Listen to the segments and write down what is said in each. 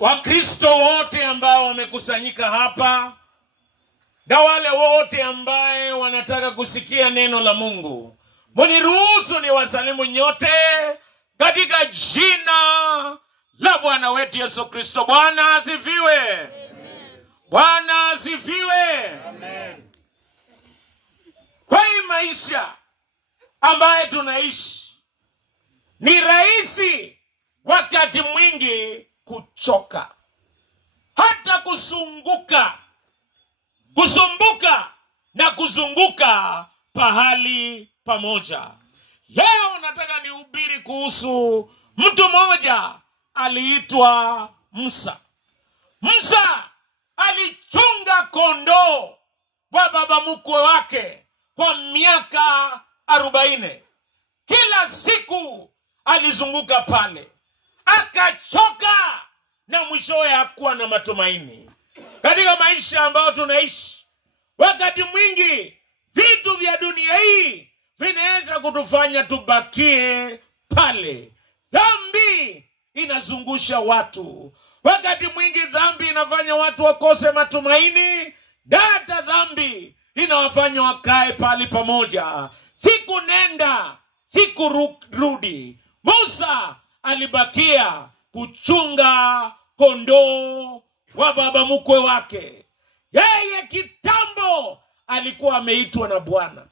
Wakristo wote ambao wamekusanyika hapa na wale wote ambaye wanataka kusikia neno la Mungu, mniruhusu ni wasalimu nyote katika jina la Bwana wetu Yesu Kristo. Bwana asifiwe. Bwana asifiwe. Amen. Kwa hii maisha ambaye tunaishi, ni rahisi wakati mwingi kuchoka, hata kusumbuka na kuzunguka pahali pamoja. Leo nataka nihubiri kuhusu mtu mmoja aliitwa Musa. Musa alichunga kondoo wa baba mkwe wake kwa miaka 40. Kila siku alizunguka pale, akachoka na mwishowe hakuwa na matumaini. Katika maisha ambayo tunaishi, wakati mwingi vitu vya dunia hii vinaweza kutufanya tubakie pale. Dhambi inazungusha watu. Wakati mwingi dhambi inafanya watu wakose matumaini. Hata dhambi inawafanya wakae pali pamoja, siku nenda siku rudi. Musa alibakia kuchunga kondoo wa baba mkwe wake. Yeye kitambo alikuwa ameitwa na Bwana,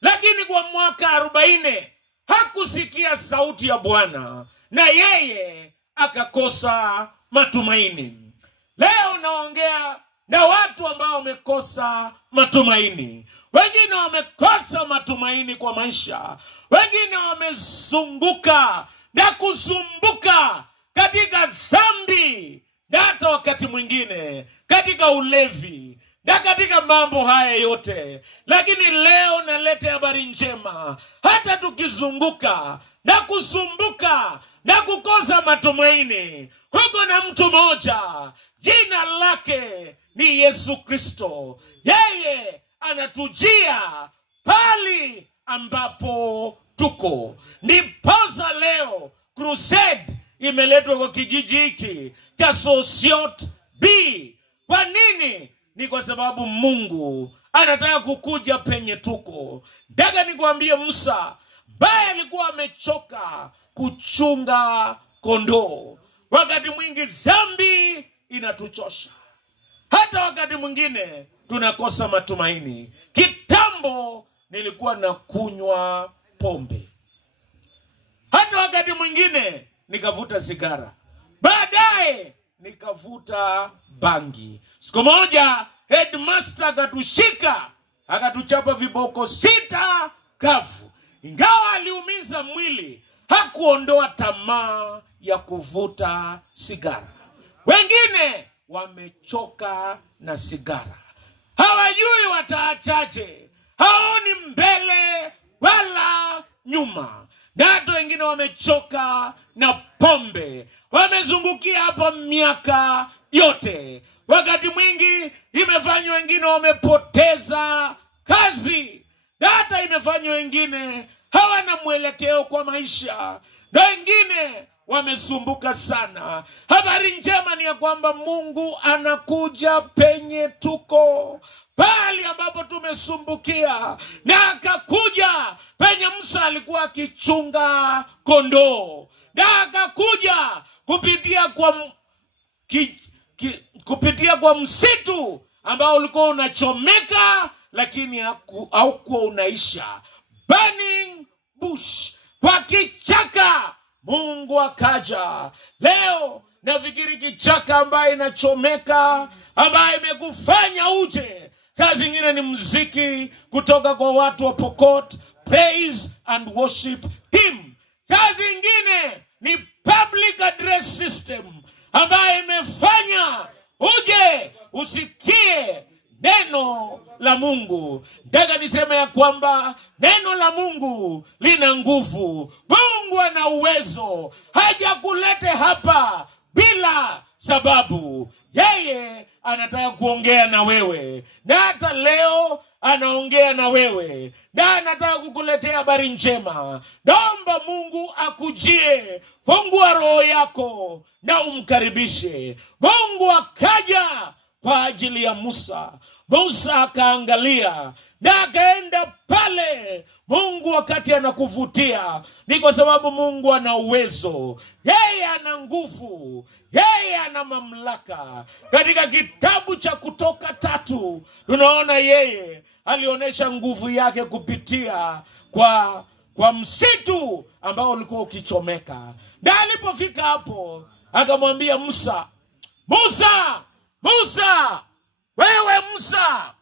lakini kwa mwaka 40 hakusikia sauti ya Bwana, na yeye akakosa matumaini. Leo naongea na watu ambao wamekosa matumaini. Wengine wamekosa matumaini kwa maisha. Wengine wamezunguka na kusumbuka katika dhambi, na hata wakati mwingine katika ulevi na katika mambo haya yote. Lakini leo naleta habari njema. Hata tukizunguka na kusumbuka na kukosa matumaini, huko na mtu mmoja, jina lake ni Yesu Kristo. Yeye anatujia pali ambapo tuko. Ndiposa leo crusade imeletwa kwa kijiji hiki cha Sosiot B. Kwa nini? Ni kwa sababu Mungu anataka kukuja penye tuko. Nataka nikwambie, Musa baye alikuwa amechoka kuchunga kondoo. Wakati mwingi dhambi inatuchosha. Hata wakati mwingine tunakosa matumaini. Kitambo nilikuwa nakunywa pombe. Hata wakati mwingine nikavuta sigara. Baadaye nikavuta bangi. Siku moja headmaster akatushika, akatuchapa viboko 6 kavu. Ingawa aliumiza mwili, hakuondoa tamaa ya kuvuta sigara. Wengine wamechoka na sigara, hawajui wataachaje, haoni mbele wala nyuma. Na hata wengine wamechoka na pombe, wamezungukia hapa miaka yote. Wakati mwingi imefanya wengine wamepoteza kazi, na hata imefanya wengine hawana mwelekeo kwa maisha, na wengine wamesumbuka sana. Habari njema ni ya kwamba Mungu anakuja penye tuko, pali ambapo tumesumbukia, na akakuja penye Musa alikuwa akichunga kondoo, na akakuja kupitia kwa msitu ambao ulikuwa unachomeka, lakini haukuwa unaisha. Burning bush, kwa kichaka Mungu akaja. Leo nafikiri kichaka ambaye inachomeka, ambaye imekufanya uje, saa zingine ni muziki kutoka kwa watu wa Pokot, praise and worship him. Saa zingine ni public address system ambaye imefanya uje usikie neno la Mungu. Nataka niseme ya kwamba neno la Mungu lina nguvu. Mungu ana uwezo. Hajakulete hapa bila sababu. Yeye anataka kuongea na wewe. Na hata leo anaongea na wewe na anataka kukuletea habari njema. Naomba Mungu akujie, fungua roho yako na umkaribishe. Mungu akaja kwa ajili ya Musa. Musa akaangalia na akaenda pale. Mungu wakati anakuvutia ni kwa sababu Mungu ana uwezo, yeye ana nguvu, yeye ana mamlaka. Katika kitabu cha Kutoka 3 tunaona yeye alionyesha nguvu yake kupitia kwa msitu ambao ulikuwa ukichomeka. Na alipofika hapo akamwambia Musa, wewe Musa,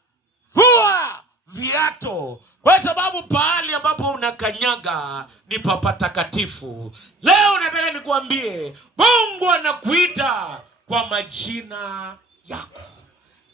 vua viatu, kwa sababu pahali ambapo unakanyaga ni patakatifu. Leo nataka nikuambie, Mungu anakuita kwa majina yako.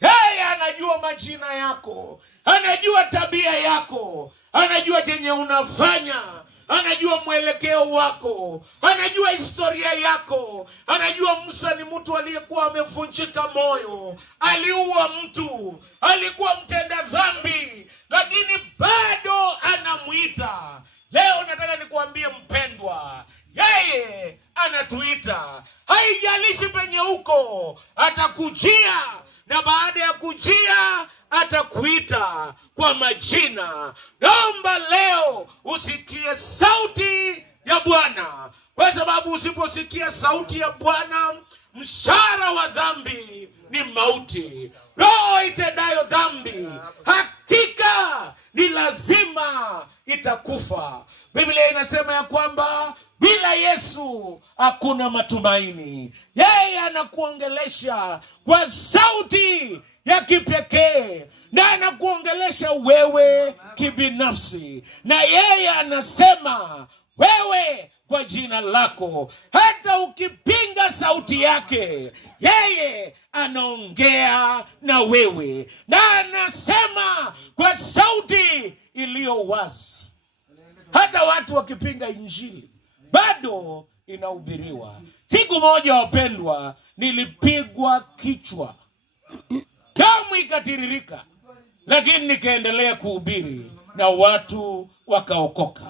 Yeye anajua majina yako, anajua tabia yako, anajua chenye unafanya, anajua mwelekeo wako, anajua historia yako. Anajua Musa ni mtu aliyekuwa amevunjika moyo, aliua mtu, alikuwa mtenda dhambi, lakini bado anamuita. Leo nataka nikuambie mpendwa, yeye anatuita. Haijalishi penye uko, atakujia, na baada ya kujia atakuita kwa majina. Naomba leo usikie sauti ya Bwana, kwa sababu usiposikia sauti ya Bwana, mshahara wa dhambi ni mauti. Roho itendayo dhambi hakika ni lazima itakufa. Biblia inasema ya kwamba bila Yesu hakuna matumaini. Yeye anakuongelesha kwa sauti ya kipekee, na anakuongelesha wewe kibinafsi, na yeye anasema wewe kwa jina lako. Hata ukipinga sauti yake, yeye anaongea na wewe, na anasema kwa sauti iliyo wazi. Hata watu wakipinga injili, bado inahubiriwa. Siku moja wapendwa, nilipigwa kichwa, damu ikatiririka, lakini nikaendelea kuhubiri na watu wakaokoka.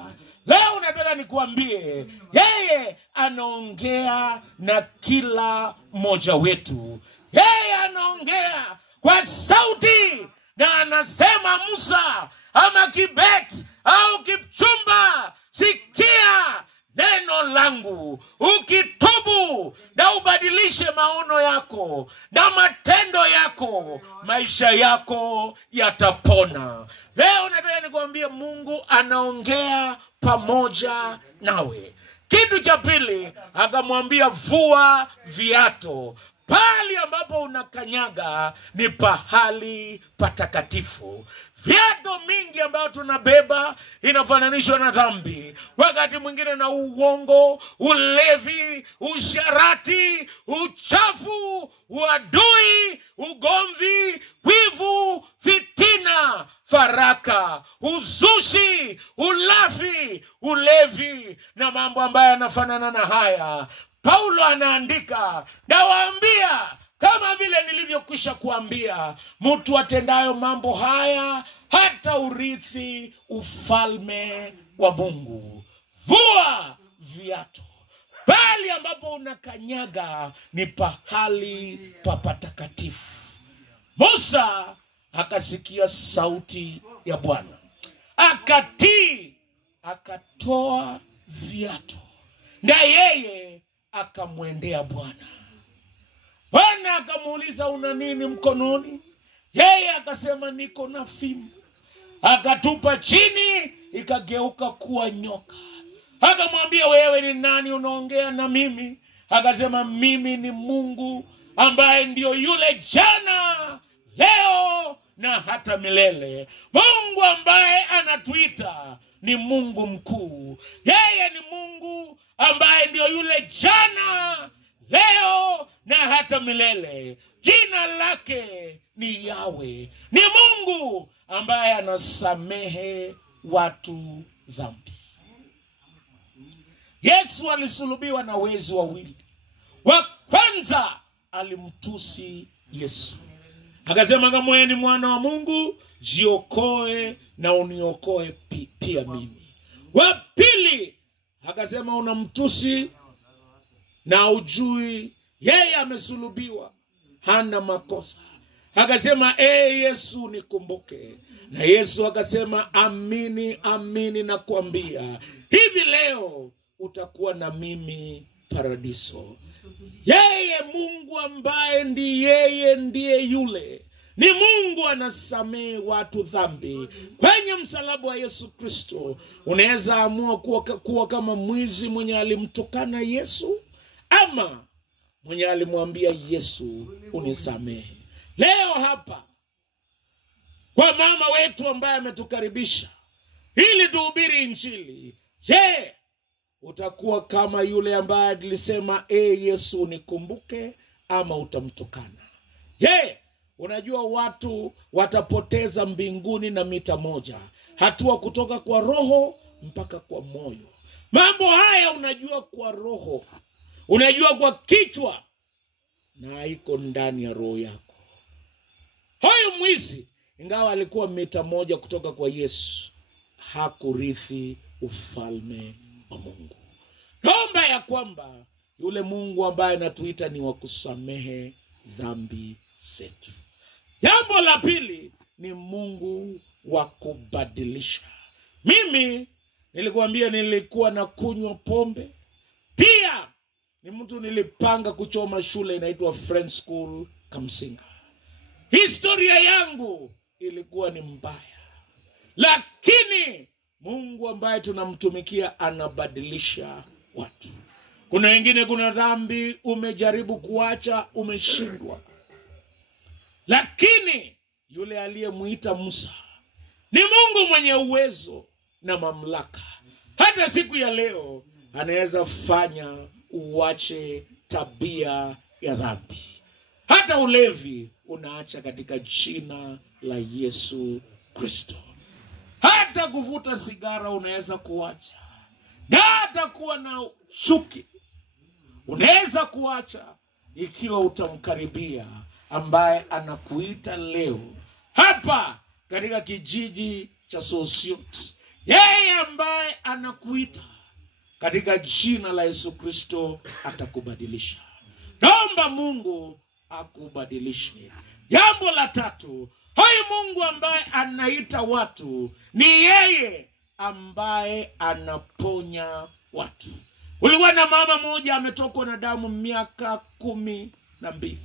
Leo nataka nikuambie, yeye anaongea na kila mmoja wetu. Yeye anaongea kwa sauti, na anasema, Musa ama Kibet au Kipchumba, sikia neno langu. Ukitubu na ubadilishe maono yako na matendo yako, maisha yako yatapona. Leo nataka nikwambie, Mungu anaongea pamoja nawe. Kitu cha pili, akamwambia vua viatu. Pahali ambapo unakanyaga ni pahali patakatifu. Viatu mingi ambayo tunabeba inafananishwa na dhambi, wakati mwingine na uongo, ulevi, usharati, uchafu, uadui, ugomvi, wivu, fitina, faraka, uzushi, ulafi, ulevi na mambo ambayo yanafanana na haya. Paulo anaandika, nawaambia kama vile nilivyokwisha kuambia, mtu atendayo mambo haya hata urithi ufalme wa Mungu. Vua viatu. Pahali ambapo unakanyaga ni pahali patakatifu. Musa akasikia sauti ya Bwana, akatii, akatoa viatu, na yeye akamwendea Bwana. Bwana akamuuliza, una nini mkononi? Yeye akasema, niko na fimbo. Akatupa chini, ikageuka kuwa nyoka. Akamwambia, wewe ni nani unaongea na mimi? Akasema, mimi ni Mungu ambaye ndio yule jana, leo na hata milele. Mungu ambaye anatuita ni Mungu mkuu. Yeye ni Mungu ambaye ndio yule jana, leo na hata milele. Jina lake ni Yahweh. Ni Mungu ambaye anasamehe watu dhambi. Yesu alisulubiwa na wezi wawili. Wa kwanza alimtusi Yesu, Akasema kama wewe ni mwana wa Mungu, jiokoe na uniokoe pia mimi. Wa pili akasema unamtusi na ujui yeye amesulubiwa, hana makosa. Akasema Yesu nikumbuke. Na Yesu akasema amini amini nakuambia, hivi leo utakuwa na mimi paradiso. Yeye Mungu ambaye ndiye yule, ni Mungu anasamehe watu dhambi. Kwenye msalaba wa Yesu Kristo unaweza amua kuwa kama mwizi mwenye alimtukana Yesu, ama mwenye alimwambia Yesu unisamehe. Leo hapa kwa mama wetu ambaye ametukaribisha ili tuhubiri injili, je, utakuwa kama yule ambaye alisema Yesu nikumbuke, ama utamtukana? Je, unajua watu watapoteza mbinguni na mita moja, hatua kutoka kwa roho mpaka kwa moyo. Mambo haya unajua kwa roho, unajua kwa kichwa, na haiko ndani ya roho yako. Huyu mwizi, ingawa alikuwa mita moja kutoka kwa Yesu, hakurithi ufalme wa Mungu. Naomba ya kwamba yule Mungu ambaye anatuita ni wa kusamehe dhambi zetu. Jambo la pili ni Mungu wa kubadilisha. Mimi nilikuambia nilikuwa na kunywa pombe. Pia ni mtu nilipanga kuchoma shule inaitwa Friends School Kamsinga. Historia yangu ilikuwa ni mbaya, lakini Mungu ambaye tunamtumikia anabadilisha watu. Kuna wengine, kuna dhambi umejaribu kuacha, umeshindwa, lakini yule aliyemuita Musa ni Mungu mwenye uwezo na mamlaka. Hata siku ya leo anaweza fanya uache tabia ya dhambi. Hata ulevi unaacha katika jina la Yesu Kristo. Hata kuvuta sigara unaweza kuacha. Na hata kuwa na chuki unaweza kuacha ikiwa utamkaribia ambaye anakuita leo hapa katika kijiji cha Sosiot. Yeye ambaye anakuita katika jina la Yesu Kristo atakubadilisha. Naomba Mungu akubadilishe. Jambo la tatu, huyu Mungu ambaye anaita watu ni yeye ambaye anaponya watu. Ulikuwa na mama moja ametokwa na damu miaka 12.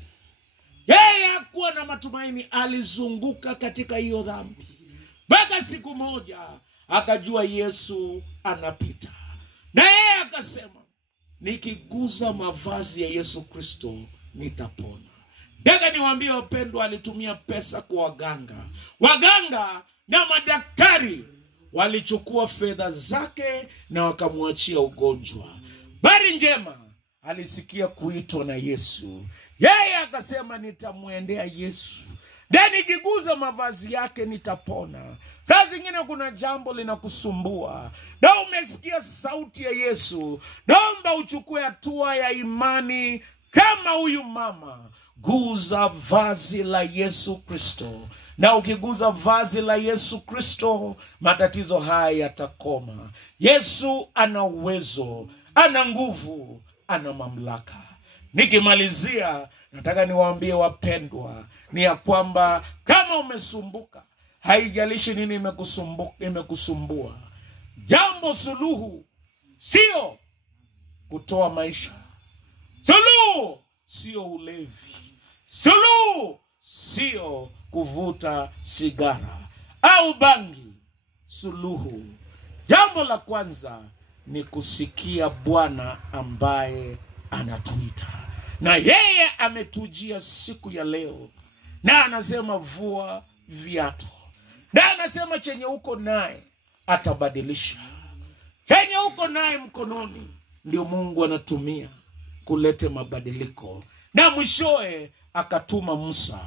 Yeye hakuwa na matumaini, alizunguka katika hiyo dhambi. Mpaka siku moja akajua Yesu anapita. Na yeye akasema, nikiguza mavazi ya Yesu Kristo nitapona. Nataka niwaambie wapendwa, alitumia pesa kwa waganga. Waganga na madaktari walichukua fedha zake na wakamwachia ugonjwa. Habari njema, alisikia kuitwa na Yesu. Yeye akasema nitamwendea Yesu, na nikiguza mavazi yake nitapona. Saa zingine kuna jambo linakusumbua na umesikia sauti ya Yesu, naomba uchukue hatua ya imani kama huyu mama. Guza vazi la Yesu Kristo, na ukiguza vazi la Yesu Kristo matatizo haya yatakoma. Yesu ana uwezo, ana nguvu, ana mamlaka. Nikimalizia, nataka niwaambie wapendwa, ni ya kwamba kama umesumbuka, haijalishi nini imekusumbua, jambo suluhu sio kutoa maisha. Suluhu sio ulevi. Suluhu sio kuvuta sigara au bangi. Suluhu, jambo la kwanza ni kusikia Bwana ambaye anatuita. Na yeye ametujia siku ya leo, na anasema vua viatu. Na anasema chenye uko naye atabadilisha. Chenye uko naye mkononi ndio Mungu anatumia kulete mabadiliko. Na mwishoe akatuma Musa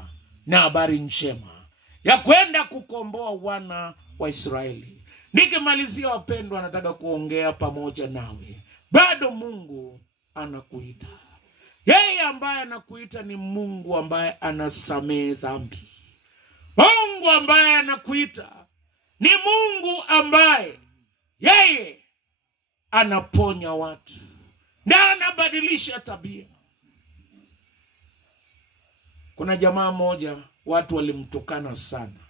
na habari njema ya kwenda kukomboa wana wa Israeli. Nikimalizia wapendwa, nataka kuongea pamoja nawe. Bado Mungu anakuita. Yeye ambaye anakuita ni Mungu ambaye anasamehe dhambi. Mungu ambaye anakuita ni Mungu ambaye yeye anaponya watu na anabadilisha tabia. Kuna jamaa moja watu walimtukana sana.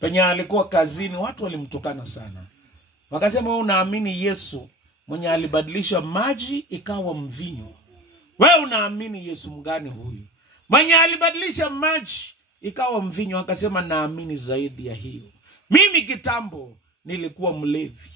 Penye alikuwa kazini watu walimtukana sana. Wakasema, wewe unaamini Yesu mwenye alibadilisha maji ikawa mvinyo? Wewe unaamini Yesu mgani huyu mwenye alibadilisha maji ikawa mvinyo? Akasema, naamini zaidi ya hiyo. Mimi kitambo nilikuwa mlevi.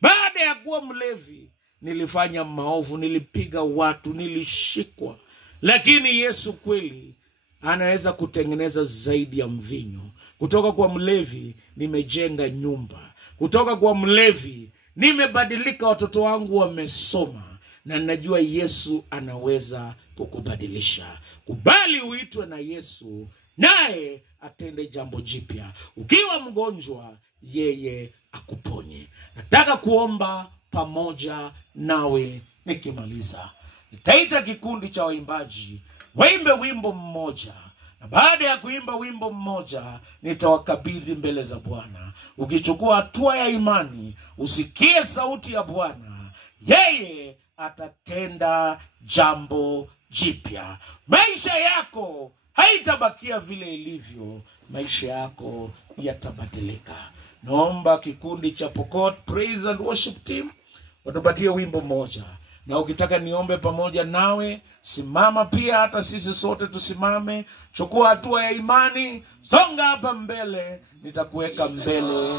Baada ya kuwa mlevi nilifanya maovu, nilipiga watu, nilishikwa. Lakini Yesu kweli anaweza kutengeneza zaidi ya mvinyo. Kutoka kwa mlevi nimejenga nyumba. Kutoka kwa mlevi nimebadilika, watoto wangu wamesoma, na najua Yesu anaweza kukubadilisha. Kubali uitwe na Yesu, naye atende jambo jipya. Ukiwa mgonjwa, yeye akuponye. Nataka kuomba pamoja nawe nikimaliza. Nitaita kikundi cha waimbaji waimbe wimbo mmoja, na baada ya kuimba wimbo mmoja nitawakabidhi mbele za Bwana. Ukichukua hatua ya imani, usikie sauti ya Bwana, yeye atatenda jambo jipya. Maisha yako haitabakia vile ilivyo, maisha yako yatabadilika. Naomba kikundi cha Pokot Praise and Worship Team watupatie wimbo mmoja. Na ukitaka niombe pamoja nawe, simama pia, hata sisi sote tusimame. Chukua hatua ya imani, songa hapa mbele, nitakuweka mbele